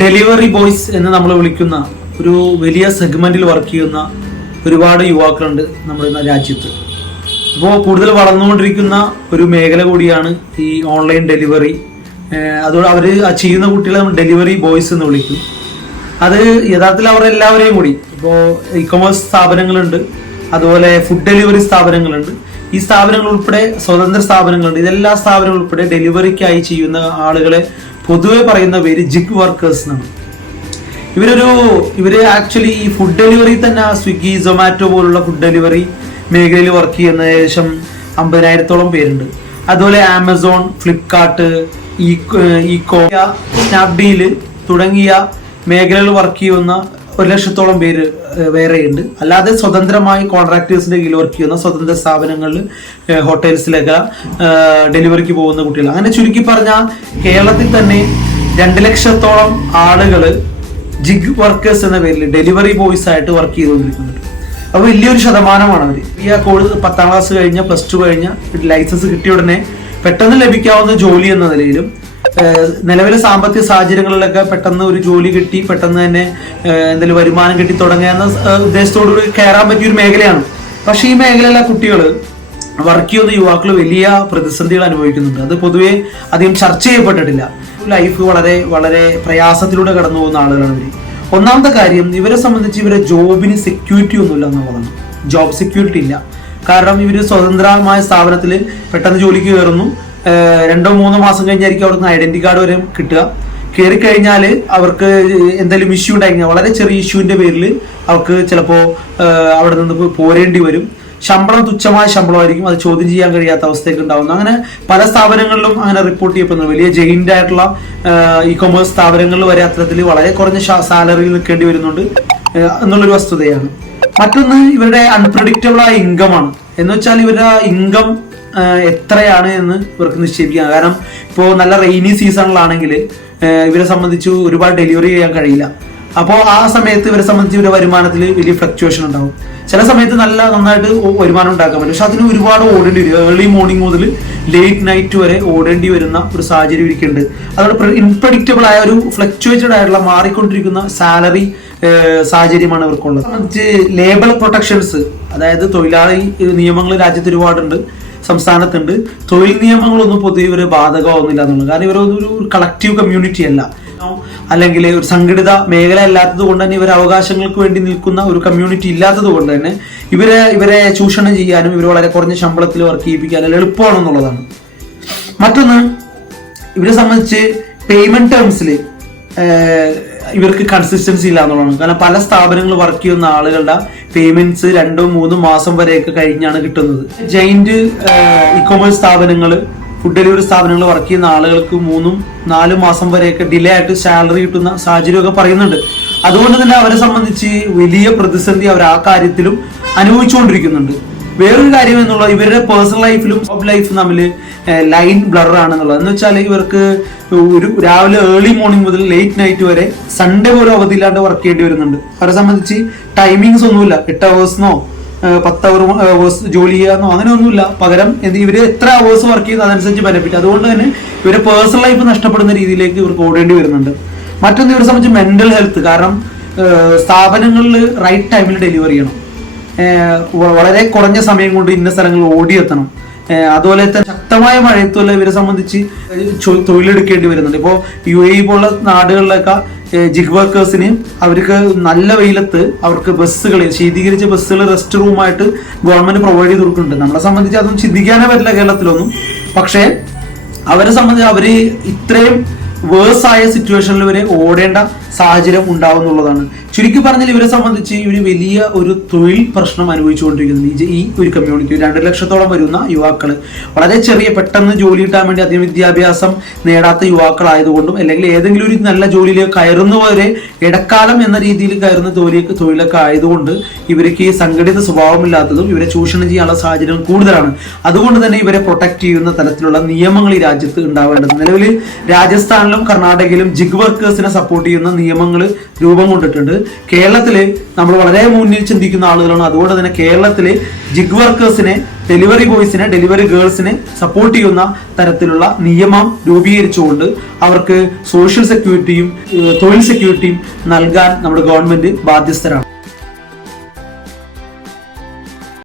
Delivery boys എന്ന് നമ്മൾ വിളിക്കുന്ന ഒരു വലിയ സെഗ്മെന്റിൽ വർക്ക് ചെയ്യുന്ന ഒരുപാട് യുവാക്കളുണ്ട് നമ്മുടെ രാജ്യത്ത്. ഇപ്പോൾ കൂടുതൽ വളർന്നുകൊണ്ടിരിക്കുന്ന ഒരു മേഖല കൂടിയാണ് ഈ ഓൺലൈൻ ഡെലിവറി. അതോടെ അവർ ചെയ്യുന്ന കുട്ടികളെ നമ്മൾ ഡെലിവറി ബോയ്സ് എന്ന് വിളിക്കും. അത് യഥാർത്ഥത്തിൽ അവരെല്ലാവരെയും കൂടി, ഇപ്പോൾ ഇ കൊമേഴ്സ് സ്ഥാപനങ്ങളുണ്ട്, അതുപോലെ ഫുഡ് ഡെലിവറി സ്ഥാപനങ്ങളുണ്ട്, ഈ സ്ഥാപനങ്ങൾ ഉൾപ്പെടെ സ്വതന്ത്ര സ്ഥാപനങ്ങളുണ്ട്. ഇതെല്ലാ സ്ഥാപനങ്ങൾ ഉൾപ്പെടെ ഡെലിവറിക്കായി ചെയ്യുന്ന ആളുകളെ പൊതുവെ പറയുന്ന പേര് ജിഗ് വർക്കേഴ്സ് എന്നാണ്. ഇവര് ആക്ച്വലി ഈ ഫുഡ് ഡെലിവറി തന്നെ സ്വിഗ്ഗി, സൊമാറ്റോ പോലുള്ള ഫുഡ് ഡെലിവറി മേഖലയിൽ വർക്ക് ചെയ്യുന്ന ഏകദേശം 50,000-ഓളം പേരുണ്ട്. അതുപോലെ ആമസോൺ, ഫ്ലിപ്കാർട്ട്, ഈക്കോ, സ്നാപ്ഡീല് തുടങ്ങിയ മേഖലകളിൽ വർക്ക് ചെയ്യുന്ന 1,00,000-ഓളം പേര് വേറെയുണ്ട്. അല്ലാതെ സ്വതന്ത്രമായി കോൺട്രാക്ടേഴ്സിന്റെ കീഴിൽ വർക്ക് ചെയ്യുന്ന സ്വതന്ത്ര സ്ഥാപനങ്ങളിൽ, ഹോട്ടൽസിലൊക്കെ ഡെലിവറിക്ക് പോകുന്ന കുട്ടികൾ. അങ്ങനെ ചുരുക്കി പറഞ്ഞാൽ കേരളത്തിൽ തന്നെ 2,00,000-ഓളം ആളുകൾ ജിഗ് വർക്കേഴ്സ് എന്ന പേരിൽ ഡെലിവറി ബോയ്സ് ആയിട്ട് വർക്ക് ചെയ്തുകൊണ്ടിരിക്കുന്നുണ്ട്. അപ്പോൾ വലിയൊരു ശതമാനമാണ് അവർ. ഈ കോഴ്സ് 10ാം ക്ലാസ് കഴിഞ്ഞ, +2 കഴിഞ്ഞ, ലൈസൻസ് കിട്ടിയ ഉടനെ പെട്ടെന്ന് ലഭിക്കാവുന്ന ജോലി എന്ന നിലയിലും നിലവിലെ സാമ്പത്തിക സാഹചര്യങ്ങളിലൊക്കെ പെട്ടെന്ന് ഒരു ജോലി കിട്ടി, പെട്ടെന്ന് തന്നെ എന്തെങ്കിലും വരുമാനം കിട്ടി തുടങ്ങുക എന്ന ഉദ്ദേശത്തോടു കയറാൻ പറ്റിയ ഒരു മേഖലയാണ്. പക്ഷേ ഈ മേഖലയിലെ കുട്ടികൾ, വർക്ക് ചെയ്യുന്ന യുവാക്കൾ വലിയ പ്രതിസന്ധികൾ അനുഭവിക്കുന്നുണ്ട്. അത് പൊതുവെ അധികം ചർച്ച ചെയ്യപ്പെട്ടിട്ടില്ല. ലൈഫ് വളരെ വളരെ പ്രയാസത്തിലൂടെ കടന്നു പോകുന്ന ആളുകളാണ് ഇവർ. ഒന്നാമത്തെ കാര്യം, ഇവരെ സംബന്ധിച്ച് ഇവരെ ജോബിന് സെക്യൂരിറ്റി ഒന്നുമില്ല എന്നുള്ളതാണ്. ജോബ് സെക്യൂരിറ്റി ഇല്ല. കാരണം ഇവർ സ്വതന്ത്രമായ സ്ഥാപനത്തിൽ പെട്ടെന്ന് ജോലിക്ക് കയറുന്നു. 2-3 മാസം കഴിഞ്ഞായിരിക്കും അവർക്ക് ഐഡന്റി കാർഡ് വരെ കിട്ടുക. കയറി കഴിഞ്ഞാൽ അവർക്ക് എന്തെങ്കിലും ഇഷ്യൂ ഉണ്ടായിരിക്കും. വളരെ ചെറിയ ഇഷ്യൂവിന്റെ പേരിൽ അവർക്ക് ചിലപ്പോൾ അവിടെ നിന്ന് പോരേണ്ടി വരും. ശമ്പളം തുച്ഛമായ ശമ്പളമായിരിക്കും, അത് ചോദ്യം ചെയ്യാൻ കഴിയാത്ത അവസ്ഥയൊക്കെ ഉണ്ടാവുന്നു. അങ്ങനെ പല സ്ഥാപനങ്ങളിലും അങ്ങനെ റിപ്പോർട്ട് ചെയ്യപ്പെടുന്നു. വലിയ ജെയിന്റ് ആയിട്ടുള്ള ഇ കൊമേഴ്സ് സ്ഥാപനങ്ങളിൽ വരെ അത്തരത്തിൽ വളരെ കുറഞ്ഞ സാലറിയിൽ നിൽക്കേണ്ടി വരുന്നുണ്ട് എന്നുള്ളൊരു വസ്തുതയാണ്. മറ്റൊന്ന്, ഇവരുടെ അൺപ്രഡിക്റ്റബിൾ ആയ ഇൻകമാണ്. എന്ന് വെച്ചാൽ ഇവരുടെ ഇൻകം എത്രയാണ് എന്ന് ഇവർക്ക് നിശ്ചയിപ്പിക്കാം. കാരണം ഇപ്പോൾ നല്ല റെയിനി സീസണിലാണെങ്കിൽ ഇവരെ സംബന്ധിച്ച് ഒരുപാട് ഡെലിവറി ചെയ്യാൻ കഴിയില്ല. അപ്പോൾ ആ സമയത്ത് ഇവരെ സംബന്ധിച്ച് ഇവരുടെ വരുമാനത്തിൽ വലിയ ഫ്ലക്ച്വേഷൻ ഉണ്ടാവും. ചില സമയത്ത് നന്നായിട്ട് വരുമാനം ഉണ്ടാക്കാൻ പറ്റും. പക്ഷെ അതിന് ഒരുപാട് ഓടേണ്ടി വരും. ഏർലി മോർണിംഗ് മുതൽ ലേറ്റ് നൈറ്റ് വരെ ഓടേണ്ടി വരുന്ന ഒരു സാഹചര്യം ഇരിക്കുന്നുണ്ട്. അതുകൊണ്ട് ഇൻപ്രഡിക്റ്റബിൾ ആയ ഒരു ഫ്ലക്ച്വേറ്റഡ് ആയിട്ടുള്ള മാറിക്കൊണ്ടിരിക്കുന്ന സാലറി സാഹചര്യമാണ് ഇവർക്കുള്ളത്. സംബന്ധിച്ച് ലേബർ പ്രൊട്ടക്ഷൻസ്, അതായത് തൊഴിലാളി നിയമങ്ങൾ രാജ്യത്ത് ഒരുപാടുണ്ട്, സംസ്ഥാനത്തുണ്ട്. തൊഴിൽ നിയമങ്ങളൊന്നും പൊതുവെ ഇവര് ബാധകമാവുന്നില്ല എന്നുള്ളത്. കാരണം ഇവരൊരു കളക്റ്റീവ് കമ്മ്യൂണിറ്റി അല്ല, അല്ലെങ്കിൽ ഒരു സംഘടിത മേഖല അല്ലാത്തത് കൊണ്ട് തന്നെ ഇവർ അവകാശങ്ങൾക്ക് വേണ്ടി നിൽക്കുന്ന ഒരു കമ്മ്യൂണിറ്റി ഇല്ലാത്തത് കൊണ്ട് തന്നെ ഇവരെ ചൂഷണം ചെയ്യാനും ഇവർ വളരെ കുറഞ്ഞ ശമ്പളത്തിൽ വർക്ക് ചെയ്യിപ്പിക്കാനും എളുപ്പമാണെന്നുള്ളതാണ്. മറ്റൊന്ന്, ഇവരെ സംബന്ധിച്ച് പേയ്മെന്റ് ടേംസിൽ ഇവർക്ക് കൺസിസ്റ്റൻസി ഇല്ല എന്നുള്ളതാണ്. കാരണം പല സ്ഥാപനങ്ങളിൽ വർക്ക് ചെയ്യുന്ന ആളുകളുടെ പേയ്മെന്റ്സ് 2-3 മാസം വരെയൊക്കെ കഴിഞ്ഞാണ് കിട്ടുന്നത്. ജയിന്റ് ഇ കൊമേഴ്സ് സ്ഥാപനങ്ങൾ, ഫുഡ് ഡെലിവറി സ്ഥാപനങ്ങൾ വർക്ക് ചെയ്യുന്ന ആളുകൾക്ക് 3-4 മാസം വരെയൊക്കെ ഡിലേ ആയിട്ട് സാലറി കിട്ടുന്ന സാഹചര്യമൊക്കെ പറയുന്നുണ്ട്. അതുകൊണ്ട് തന്നെ അവരെ സംബന്ധിച്ച് വലിയ പ്രതിസന്ധി അവർ ആ കാര്യത്തിലും അനുഭവിച്ചുകൊണ്ടിരിക്കുന്നുണ്ട്. വേറൊരു കാര്യം എന്നുള്ള, ഇവരുടെ പേഴ്സണൽ ലൈഫിലും ജോബ് ലൈഫും തമ്മിൽ ലൈൻ ബ്ലർ ആണെന്നുള്ളത്. എന്ന് വെച്ചാൽ ഇവർക്ക് ഒരു രാവിലെ ഏർലി മോർണിംഗ് മുതൽ ലേറ്റ് നൈറ്റ് വരെ, സൺഡേ പോലും അവധിയില്ലാണ്ട് വർക്ക് ചെയ്യേണ്ടി വരുന്നുണ്ട്. അവരെ സംബന്ധിച്ച് ടൈമിങ്സ് ഒന്നുമില്ല. 8 അവേഴ്സിനോ 10 അവേഴ്സ് ജോലി ചെയ്യാന്നോ അങ്ങനെ ഒന്നുമില്ല. പകരം ഇവര് എത്ര അവേഴ്സ് വർക്ക് ചെയ്യുന്നത് അതനുസരിച്ച് ബെനിഫിറ്റ്. അതുകൊണ്ട് തന്നെ ഇവരുടെ പേഴ്സണൽ ലൈഫ് നഷ്ടപ്പെടുന്ന രീതിയിലേക്ക് ഇവർക്ക് ഓടേണ്ടി വരുന്നുണ്ട്. മറ്റൊന്ന്, ഇവരെ സംബന്ധിച്ച് മെന്റൽ ഹെൽത്ത്. കാരണം സ്ഥാപനങ്ങളിൽ റൈറ്റ് ടൈമിൽ ഡെലിവറി ചെയ്യണം, വളരെ കുറഞ്ഞ സമയം കൊണ്ട് ഇന്ന സ്ഥലങ്ങളിൽ ഓടിയെത്തണം. അതുപോലെ തന്നെ ശക്തമായ മഴയത്തുമല്ല ഇവരെ സംബന്ധിച്ച് തൊഴിലെടുക്കേണ്ടി വരുന്നുണ്ട്. ഇപ്പോൾ UAE പോലുള്ള നാടുകളിലൊക്കെ ജിഗ് വർക്കേഴ്സിന് അവർക്ക് നല്ല വെയിലത്ത് അവർക്ക് ബസ്സുകൾ, ശീതീകരിച്ച ബസ്സുകൾ റെസ്റ്റ് റൂമായിട്ട് ഗവൺമെന്റ് പ്രൊവൈഡ് ചെയ്ത് കൊടുക്കുന്നുണ്ട്. നമ്മളെ സംബന്ധിച്ച് അതൊന്നും ചിന്തിക്കാനേ പറ്റില്ല കേരളത്തിലൊന്നും. പക്ഷേ അവരെ സംബന്ധിച്ച് അവര് ഇത്രയും വേഴ്സായ സിറ്റുവേഷനിൽ വരെ ഓടേണ്ട സാഹചര്യം ഉണ്ടാവുന്നുള്ളതാണ്. ചുരുക്കി പറഞ്ഞാൽ ഇവരെ സംബന്ധിച്ച് ഇവര് വലിയ ഒരു തൊഴിൽ പ്രശ്നം അനുഭവിച്ചുകൊണ്ടിരിക്കുന്നത് ഈ ഒരു കമ്മ്യൂണിറ്റി. 2,00,000-ഓളം വരുന്ന യുവാക്കള് വളരെ ചെറിയ, പെട്ടെന്ന് ജോലി കിട്ടാൻ വേണ്ടി അധികം വിദ്യാഭ്യാസം നേടാത്ത യുവാക്കളായതുകൊണ്ടും, അല്ലെങ്കിൽ ഏതെങ്കിലും ഒരു നല്ല ജോലിയിലേക്ക് കയറുന്നവരെ ഇടക്കാലം എന്ന രീതിയിൽ കയറുന്ന തൊഴിലൊക്കെ ആയതുകൊണ്ട് ഇവർക്ക് സംഘടിത സ്വഭാവമില്ലാത്തതും ഇവരെ ചൂഷണം ചെയ്യാനുള്ള സാഹചര്യം കൂടുതലാണ്. അതുകൊണ്ട് തന്നെ ഇവരെ പ്രൊട്ടക്ട് ചെയ്യുന്ന തരത്തിലുള്ള നിയമങ്ങൾ ഈ രാജ്യത്ത് ഉണ്ടാവേണ്ടത്. നിലവിൽ രാജസ്ഥാനിലും കർണാടകയിലും ജിഗ് വർക്കേഴ്സിനെ സപ്പോർട്ട് ചെയ്യുന്ന നിയമങ്ങൾ രൂപം കൊണ്ടിട്ടുണ്ട്. കേരളത്തിൽ നമ്മൾ വളരെ മുന്നിൽ ചിന്തിക്കുന്ന ആളുകളാണ്. അതുകൊണ്ട് തന്നെ കേരളത്തിൽ ജിഗ് വർക്കേഴ്സിനെ, ഡെലിവറി ബോയ്സിനെ, ഡെലിവറി ഗേൾസിനെ സപ്പോർട്ട് ചെയ്യുന്ന തരത്തിലുള്ള നിയമം രൂപീകരിച്ചുകൊണ്ട് അവർക്ക് സോഷ്യൽ സെക്യൂരിറ്റിയും തൊഴിൽ സെക്യൂരിറ്റിയും നൽകാൻ നമ്മുടെ ഗവൺമെന്റ് ബാധ്യസ്ഥരാണ്.